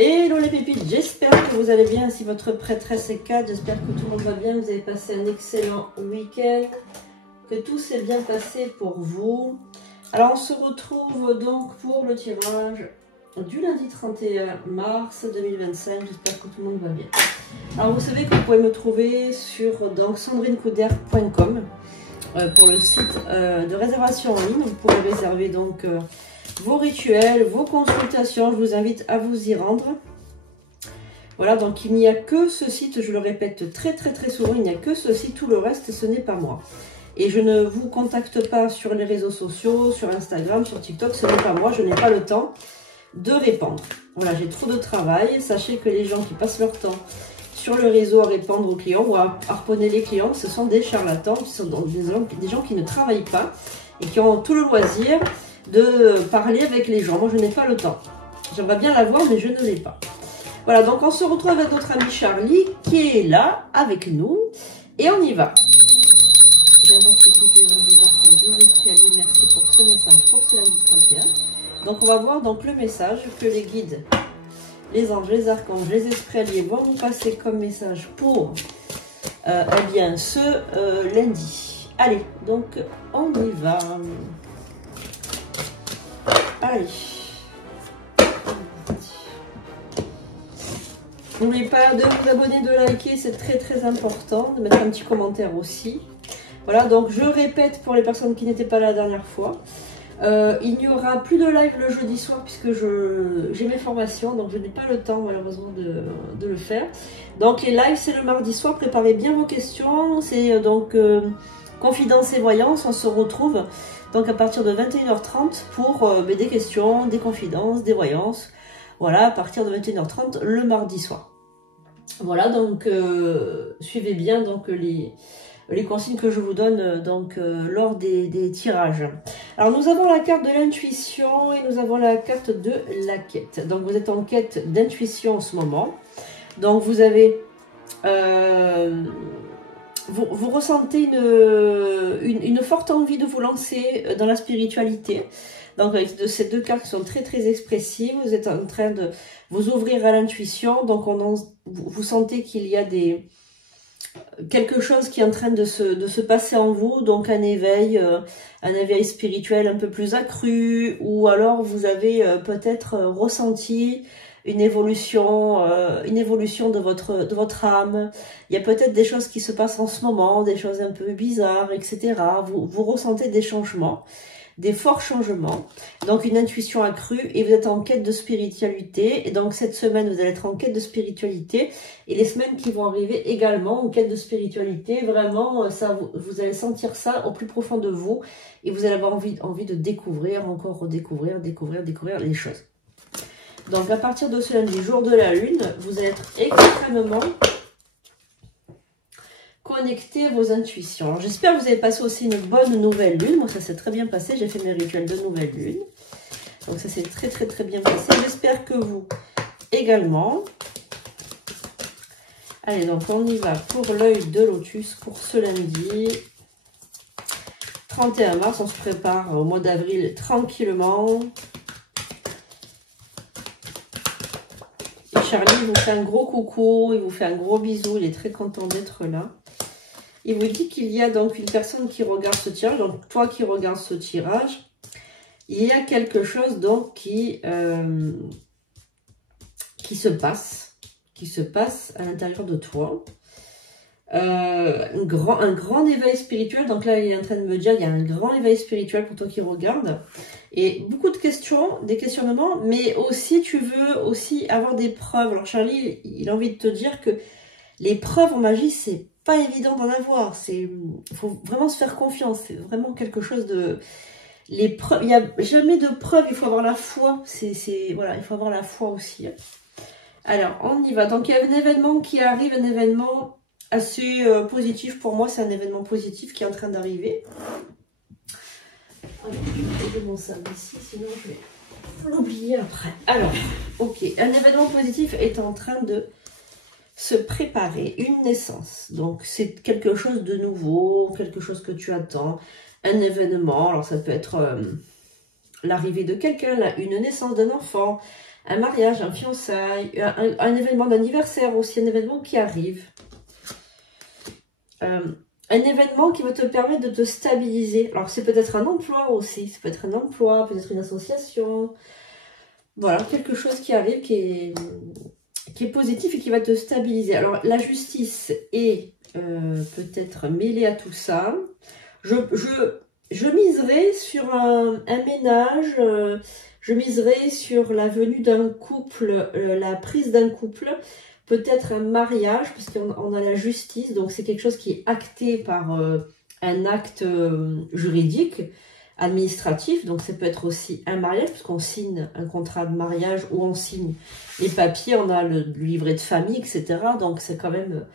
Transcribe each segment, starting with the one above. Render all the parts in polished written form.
Hello les pépites, j'espère que vous allez bien, si votre prêtresse est cadre, j'espère que tout le monde va bien, vous avez passé un excellent week-end, que tout s'est bien passé pour vous. Alors on se retrouve donc pour le tirage du lundi 31 mars 2025, j'espère que tout le monde va bien. Alors vous savez que vous pouvez me trouver sur sandrinecouder.com pour le site de réservation en ligne, vous pouvez réserver donc vos rituels, vos consultations, je vous invite à vous y rendre. Voilà, donc il n'y a que ce site, je le répète très souvent, il n'y a que ce site, tout le reste ce n'est pas moi. Et je ne vous contacte pas sur les réseaux sociaux, sur Instagram, sur TikTok, ce n'est pas moi, je n'ai pas le temps de répondre. Voilà, j'ai trop de travail, sachez que les gens qui passent leur temps sur le réseau à répondre aux clients ou à harponner les clients, ce sont des charlatans, ce sont des gens qui ne travaillent pas et qui ont tout le loisir de parler avec les gens. Moi, je n'ai pas le temps. J'aimerais bien l'avoir, mais je ne l'ai pas. Voilà, donc on se retrouve avec notre ami Charlie qui est là avec nous et on y va. J'invoque l'équipe des anges, des archanges, des escaliers. Merci pour ce message, pour ce lundi 31. Donc on va voir donc le message que les guides, les anges, les archanges, les escaliers vont nous passer comme message pour eh bien ce lundi. Allez, donc on y va. Allez. N'oubliez pas de vous abonner, de liker, c'est très important, de mettre un petit commentaire aussi. Voilà, donc je répète pour les personnes qui n'étaient pas là la dernière fois. Il n'y aura plus de live le jeudi soir puisque j'ai mes formations, donc je n'ai pas le temps malheureusement de le faire. Donc les lives c'est le mardi soir, préparez bien vos questions, c'est donc confidence et voyance, on se retrouve donc à partir de 21h30 pour des questions, des confidences, des voyances. Voilà, à partir de 21h30 le mardi soir. Voilà, donc suivez bien donc les consignes que je vous donne donc lors des tirages. Alors nous avons la carte de l'intuition et nous avons la carte de la quête. Donc vous êtes en quête d'intuition en ce moment. Donc vous avez vous ressentez une forte envie de vous lancer dans la spiritualité. Donc avec ces deux cartes qui sont très expressives, vous êtes en train de vous ouvrir à l'intuition. Donc vous sentez qu'il y a quelque chose qui est en train de se passer en vous, donc un éveil spirituel un peu plus accru, ou alors vous avez peut-être ressenti une évolution de votre âme. Il y a peut-être des choses qui se passent en ce moment, des choses un peu bizarres, etc. Vous ressentez des changements, des forts changements, donc une intuition accrue, et vous êtes en quête de spiritualité. Et donc cette semaine vous allez être en quête de spiritualité, et les semaines qui vont arriver également en quête de spiritualité. Vraiment ça, vous allez sentir ça au plus profond de vous, et vous allez avoir envie de découvrir, encore redécouvrir, découvrir les choses. Donc à partir de ce lundi, jour de la lune, vous allez être extrêmement connecté à vos intuitions. Alors j'espère que vous avez passé aussi une bonne nouvelle lune. Moi ça s'est très bien passé, j'ai fait mes rituels de nouvelle lune. Donc ça s'est très bien passé. J'espère que vous également. Allez, donc on y va pour l'œil de lotus pour ce lundi 31 mars. On se prépare au mois d'avril tranquillement. Charlie vous fait un gros coucou, il vous fait un gros bisou, il est très content d'être là. Il vous dit qu'il y a donc une personne qui regarde ce tirage, donc toi qui regardes ce tirage, il y a quelque chose donc qui se passe à l'intérieur de toi. Un grand éveil spirituel, donc là il est en train de me dire il y a un grand éveil spirituel pour toi qui regarde, et beaucoup de questions, des questionnements, mais aussi tu veux aussi avoir des preuves. Alors Charlie il a envie de te dire que les preuves en magie c'est pas évident d'en avoir, il faut vraiment se faire confiance, c'est vraiment quelque chose de... Les preuves, il n'y a jamais de preuves, il faut avoir la foi, voilà, il faut avoir la foi aussi. Alors on y va, donc il y a un événement qui arrive, un événement assez positif pour moi, c'est un événement positif qui est en train d'arriver. Je vais poser mon sable ici, sinon je vais l'oublier après. Alors, ok, un événement positif est en train de se préparer, une naissance. Donc c'est quelque chose de nouveau, quelque chose que tu attends, un événement. Alors ça peut être l'arrivée de quelqu'un, une naissance d'un enfant, un mariage, un fiançailles, un événement d'anniversaire aussi, un événement qui arrive. Un événement qui va te permettre de te stabiliser. Alors, c'est peut-être un emploi aussi. Ça peut être un emploi, peut-être une association. Voilà, quelque chose qui arrive, qui est positif et qui va te stabiliser. Alors, la justice est peut-être mêlée à tout ça. Je miserai sur un ménage, je miserai sur la venue d'un couple, la prise d'un couple, peut-être un mariage, parce qu'on a la justice, donc c'est quelque chose qui est acté par un acte juridique, administratif, donc ça peut être aussi un mariage, parce qu'on signe un contrat de mariage, ou on signe les papiers, on a le livret de famille, etc. Donc c'est quand même...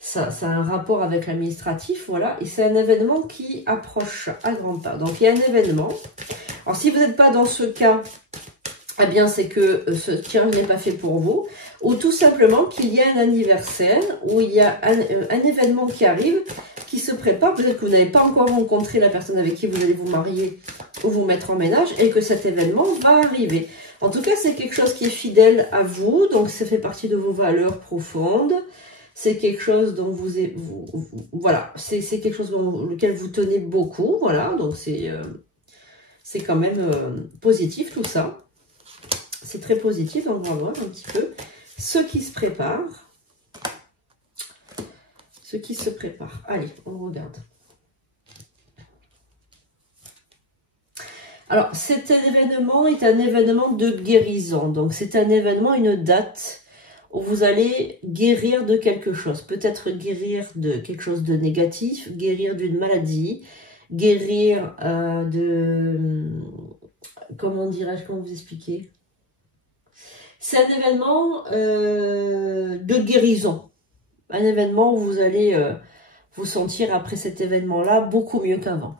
Ça a un rapport avec l'administratif, voilà, et c'est un événement qui approche à grands pas. Donc il y a un événement. Alors si vous n'êtes pas dans ce cas, eh bien c'est que ce tirage n'est pas fait pour vous, ou tout simplement qu'il y a un anniversaire, où il y a un événement qui arrive, qui se prépare. Peut-être que vous n'avez pas encore rencontré la personne avec qui vous allez vous marier ou vous mettre en ménage, et que cet événement va arriver. En tout cas, c'est quelque chose qui est fidèle à vous, donc ça fait partie de vos valeurs profondes. C'est quelque chose dont voilà, c'est quelque chose dans lequel vous tenez beaucoup, voilà, donc c'est quand même positif tout ça. C'est très positif, donc on va voir un petit peu ce qui se prépare. Ce qui se prépare. Allez, on regarde. Alors, cet événement est un événement de guérison, donc c'est un événement, une date où vous allez guérir de quelque chose. Peut-être guérir de quelque chose de négatif, guérir d'une maladie, guérir comment dirais-je, comment vous expliquer? C'est un événement de guérison. Un événement où vous allez vous sentir après cet événement-là beaucoup mieux qu'avant.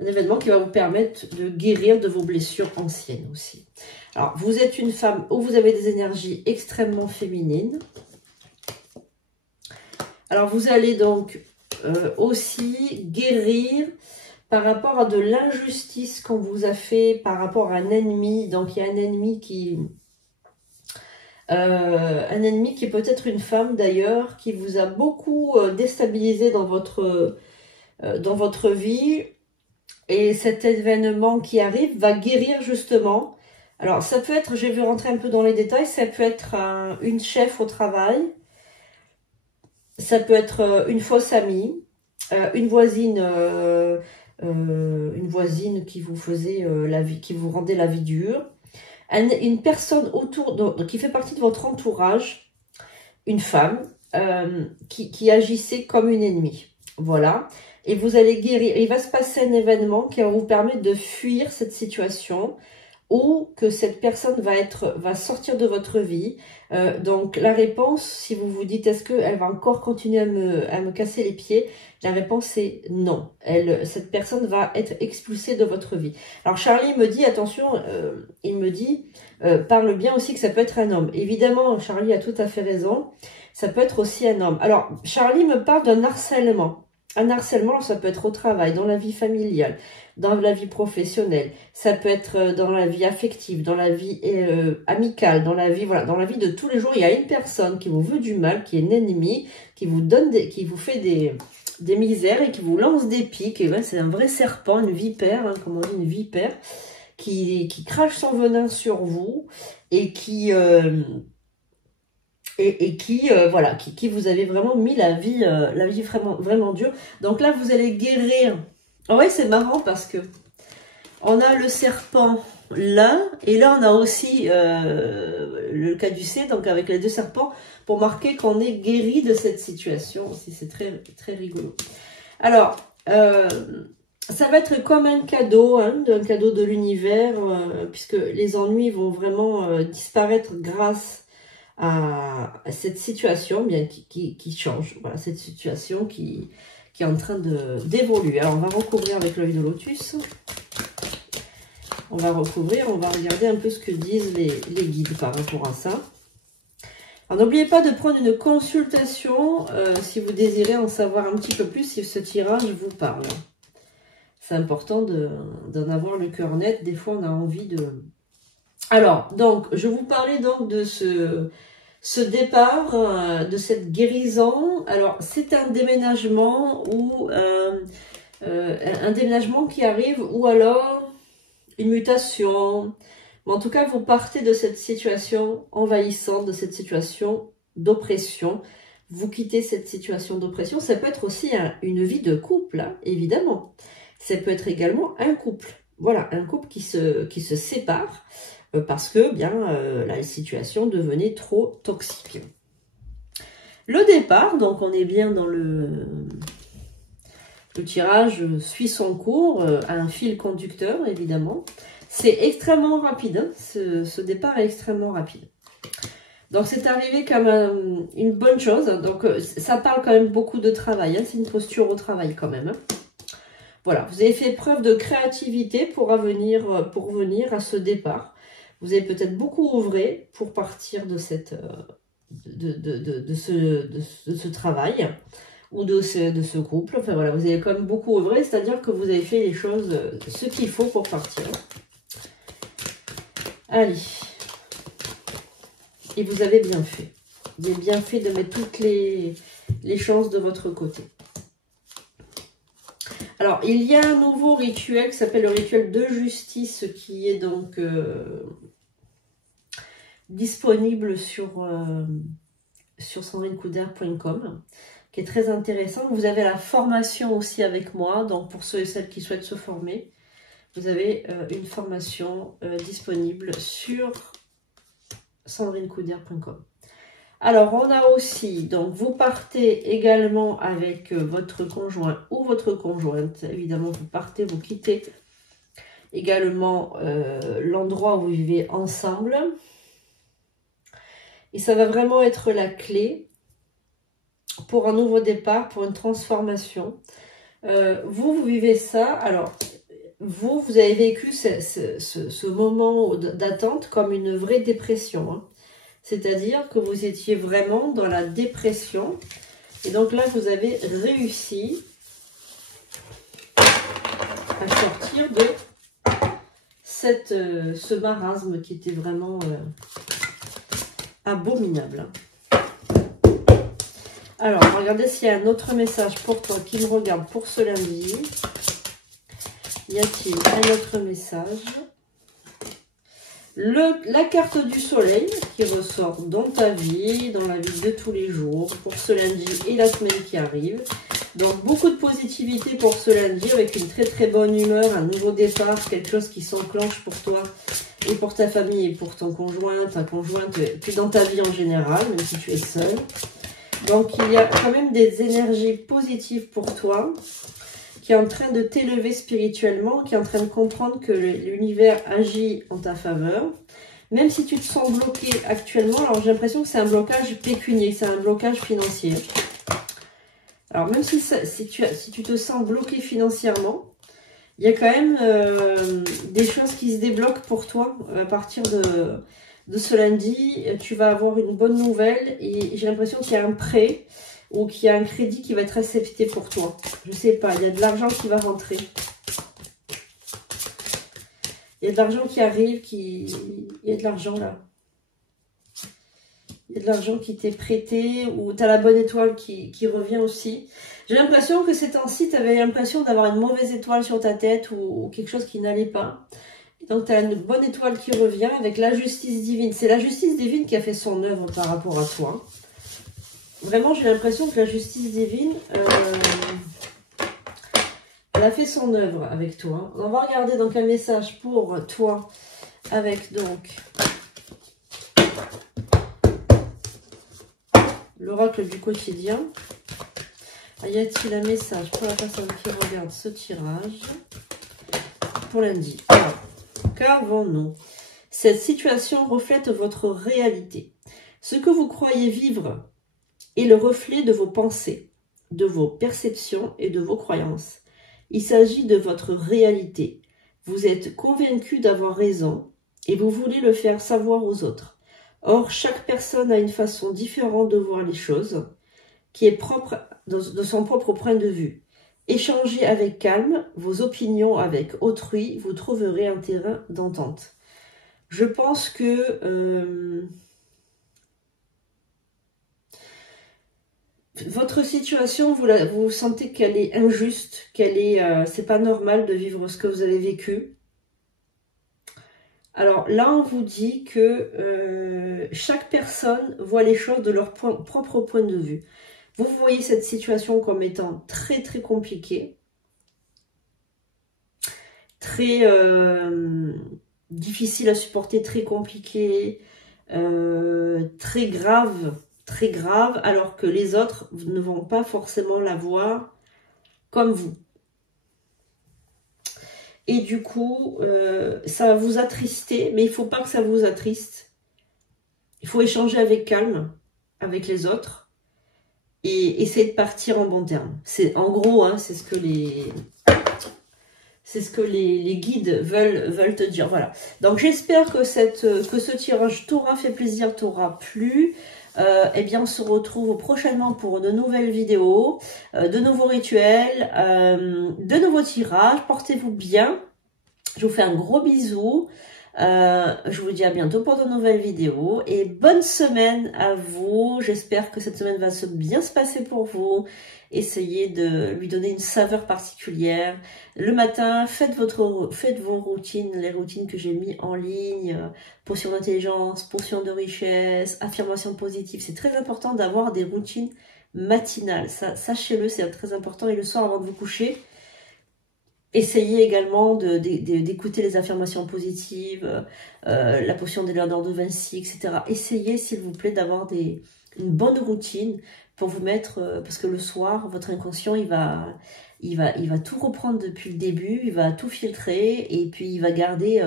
Un événement qui va vous permettre de guérir de vos blessures anciennes aussi. Alors, vous êtes une femme où vous avez des énergies extrêmement féminines. Alors, vous allez donc aussi guérir par rapport à de l'injustice qu'on vous a fait, par rapport à un ennemi. Donc, il y a un ennemi qui est peut-être une femme d'ailleurs, qui vous a beaucoup déstabilisé dans votre vie. Et cet événement qui arrive va guérir justement. Alors, ça peut être, je vais rentrer un peu dans les détails, ça peut être une chef au travail, ça peut être une fausse amie, une voisine qui vous faisait la vie, qui vous rendait la vie dure, une personne autour, qui fait partie de votre entourage, une femme qui agissait comme une ennemie. Voilà. Et vous allez guérir. Il va se passer un événement qui va vous permettre de fuir cette situation, ou que cette personne va sortir de votre vie. Donc la réponse, si vous vous dites est-ce qu'elle va encore continuer à me casser les pieds, la réponse est non. Cette personne va être expulsée de votre vie. Alors Charlie me dit, attention, il me dit, parle bien aussi que ça peut être un homme. Évidemment, Charlie a tout à fait raison, ça peut être aussi un homme. Alors Charlie me parle d'un harcèlement. Un harcèlement, ça peut être au travail, dans la vie familiale, dans la vie professionnelle, ça peut être dans la vie affective, dans la vie amicale, dans la vie, voilà, dans la vie de tous les jours. Il y a une personne qui vous veut du mal, qui est une ennemie, qui vous donne qui vous fait des misères et qui vous lance des pics. Et ouais, c'est un vrai serpent, une vipère, hein, comme on dit, une vipère, qui crache son venin sur vous et qui voilà, qui vous avez vraiment mis la vie vraiment, vraiment dure. Donc là, vous allez guérir. Oh ouais, c'est marrant parce que on a le serpent là, et là, on a aussi le caducée, donc avec les deux serpents, pour marquer qu'on est guéri de cette situation aussi. C'est très, très rigolo. Alors, ça va être comme un cadeau, hein, un cadeau de l'univers, puisque les ennuis vont vraiment disparaître grâce à cette situation bien qui change. Voilà, cette situation qui est en train d'évoluer. Alors, on va recouvrir avec l'œil de lotus. On va recouvrir, on va regarder un peu ce que disent les guides par rapport à ça. Alors, n'oubliez pas de prendre une consultation si vous désirez en savoir un petit peu plus, si ce tirage vous parle. C'est important d'en avoir le cœur net. Des fois, on a envie Alors, donc, je vous parlais donc de ce départ, de cette guérison. Alors, c'est un déménagement ou un déménagement qui arrive, ou alors une mutation. Mais en tout cas, vous partez de cette situation envahissante, de cette situation d'oppression. Vous quittez cette situation d'oppression. Ça peut être aussi une vie de couple, hein, évidemment. Ça peut être également un couple. Voilà, un couple qui se sépare parce que bien la situation devenait trop toxique. Le départ, donc on est bien dans le tirage suit son cours, à un fil conducteur évidemment. C'est extrêmement rapide, hein, ce départ est extrêmement rapide. Donc c'est arrivé comme une bonne chose, donc ça parle quand même beaucoup de travail, hein, c'est une posture au travail quand même. Hein. Voilà, vous avez fait preuve de créativité pour venir à ce départ. Vous avez peut-être beaucoup œuvré pour partir de cette de ce travail ou de ce couple. Enfin voilà, vous avez quand même beaucoup œuvré, c'est-à-dire que vous avez fait les choses, ce qu'il faut pour partir. Allez. Et vous avez bien fait. Vous avez bien fait de mettre toutes les chances de votre côté. Alors, il y a un nouveau rituel qui s'appelle le rituel de justice qui est donc disponible sur sandrinecouder.com, qui est très intéressant. Vous avez la formation aussi avec moi, donc pour ceux et celles qui souhaitent se former, vous avez une formation disponible sur sandrinecouder.com. Alors, on a aussi, donc vous partez également avec votre conjoint ou votre conjointe. Évidemment, vous partez, vous quittez également l'endroit où vous vivez ensemble. Et ça va vraiment être la clé pour un nouveau départ, pour une transformation. Vous vivez ça. Alors, vous avez vécu ce moment d'attente comme une vraie dépression. Hein. C'est-à-dire que vous étiez vraiment dans la dépression. Et donc là, vous avez réussi à sortir de ce marasme qui était vraiment abominable. Alors, regardez s'il y a un autre message pour toi qui me regarde pour ce lundi. Y a-t-il un autre message ? La carte du soleil qui ressort dans ta vie, dans la vie de tous les jours, pour ce lundi et la semaine qui arrive. Donc, beaucoup de positivité pour ce lundi, avec une très très bonne humeur, un nouveau départ, quelque chose qui s'enclenche pour toi et pour ta famille et pour ton conjoint, ta conjointe, puis dans ta vie en général, même si tu es seul. Donc, il y a quand même des énergies positives pour toi, qui est en train de t'élever spirituellement, qui est en train de comprendre que l'univers agit en ta faveur. Même si tu te sens bloqué actuellement, alors j'ai l'impression que c'est un blocage pécunier, c'est un blocage financier. Alors même si tu te sens bloqué financièrement, il y a quand même des choses qui se débloquent pour toi à partir de ce lundi. Tu vas avoir une bonne nouvelle et j'ai l'impression qu'il y a un prêt ou qu'il y a un crédit qui va être accepté pour toi. Je sais pas, il y a de l'argent qui va rentrer. Il y a de l'argent qui arrive, il y a de l'argent là. Il y a de l'argent qui t'est prêté ou tu as la bonne étoile qui revient aussi. J'ai l'impression que ces temps-ci, tu avais l'impression d'avoir une mauvaise étoile sur ta tête ou quelque chose qui n'allait pas. Donc tu as une bonne étoile qui revient avec la justice divine. C'est la justice divine qui a fait son œuvre par rapport à toi. Vraiment, j'ai l'impression que la justice divine, elle a fait son œuvre avec toi. On va regarder donc un message pour toi avec donc l'oracle du quotidien. Y a-t-il un message pour la personne qui regarde ce tirage pour lundi? Alors, qu'avons-nous? Cette situation reflète votre réalité. Ce que vous croyez vivre est le reflet de vos pensées, de vos perceptions et de vos croyances. Il s'agit de votre réalité. Vous êtes convaincu d'avoir raison et vous voulez le faire savoir aux autres. Or, chaque personne a une façon différente de voir les choses qui est propre de son propre point de vue. Échangez avec calme vos opinions avec autrui, vous trouverez un terrain d'entente. Je pense que votre situation, vous sentez qu'elle est injuste, c'est pas normal de vivre ce que vous avez vécu. Alors là, on vous dit que chaque personne voit les choses de leur propre point de vue. Vous voyez cette situation comme étant très très compliquée, très difficile à supporter, très compliquée, très grave, alors que les autres ne vont pas forcément la voir comme vous. Et du coup, ça va vous attrister, mais il ne faut pas que ça vous attriste. Il faut échanger avec calme, avec les autres, et essayer de partir en bon terme. En gros, hein, c'est ce que les guides veulent te dire. Voilà. Donc j'espère que ce tirage t'aura fait plaisir, t'aura plu. Eh bien, on se retrouve prochainement pour de nouvelles vidéos, de nouveaux rituels, de nouveaux tirages. Portez-vous bien. Je vous fais un gros bisou. Je vous dis à bientôt pour de nouvelles vidéos. Et bonne semaine à vous. J'espère que cette semaine va bien se passer pour vous. Essayez de lui donner une saveur particulière. Le matin, faites vos routines, les routines que j'ai mis en ligne. Potion d'intelligence, potion de richesse, affirmation positive. C'est très important d'avoir des routines matinales. Sachez-le, c'est très important. Et le soir, avant de vous coucher, essayez également d'écouter les affirmations positives, la potion des Léonard de Vinci, etc. Essayez, s'il vous plaît, d'avoir une bonne routine pour vous mettre, parce que le soir, votre inconscient, il va tout reprendre depuis le début, il va tout filtrer, et puis il va garder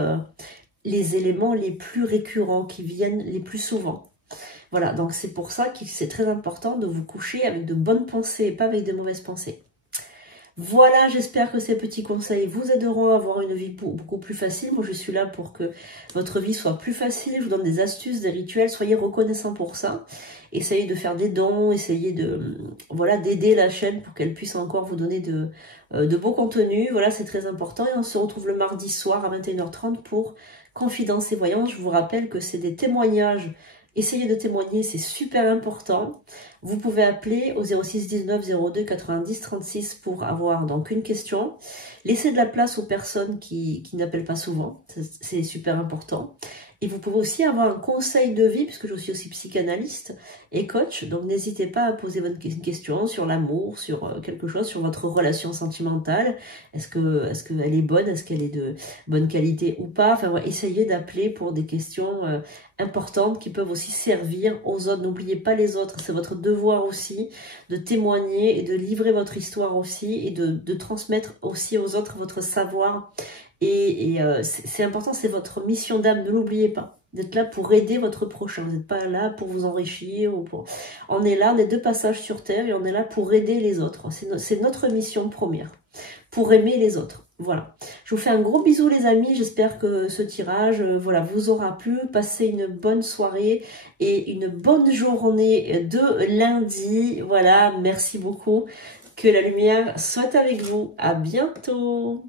les éléments les plus récurrents, qui viennent les plus souvent. Voilà, donc c'est pour ça que c'est très important de vous coucher avec de bonnes pensées, et pas avec de mauvaises pensées. Voilà, j'espère que ces petits conseils vous aideront à avoir une vie beaucoup plus facile. Moi, je suis là pour que votre vie soit plus facile. Je vous donne des astuces, des rituels. Soyez reconnaissants pour ça. Essayez de faire des dons. Essayez d'aider la chaîne pour qu'elle puisse encore vous donner de beaux contenus. Voilà, c'est très important. Et on se retrouve le mardi soir à 21h30 pour Confidence et Voyance. Je vous rappelle que c'est des témoignages. Essayez de témoigner, c'est super important. Vous pouvez appeler au 06 19 02 90 36 pour avoir donc une question. Laissez de la place aux personnes qui n'appellent pas souvent, c'est super important. Et vous pouvez aussi avoir un conseil de vie, puisque je suis aussi psychanalyste et coach. Donc n'hésitez pas à poser une question sur l'amour, sur quelque chose, sur votre relation sentimentale. Est-ce qu'elle est bonne? Est-ce qu'elle est de bonne qualité ou pas? Enfin, ouais, essayez d'appeler pour des questions importantes qui peuvent aussi servir aux autres. N'oubliez pas les autres, c'est votre devoir aussi de témoigner et de livrer votre histoire aussi et de transmettre aussi aux autres votre savoir. Et c'est important, c'est votre mission d'âme, ne l'oubliez pas. Vous êtes là pour aider votre prochain, vous n'êtes pas là pour vous enrichir. On est là, on est de passage sur Terre et on est là pour aider les autres. C'est notre mission première, pour aimer les autres. Voilà. Je vous fais un gros bisou les amis, j'espère que ce tirage vous aura plu. Passez une bonne soirée et une bonne journée de lundi. Voilà, merci beaucoup. Que la lumière soit avec vous. À bientôt.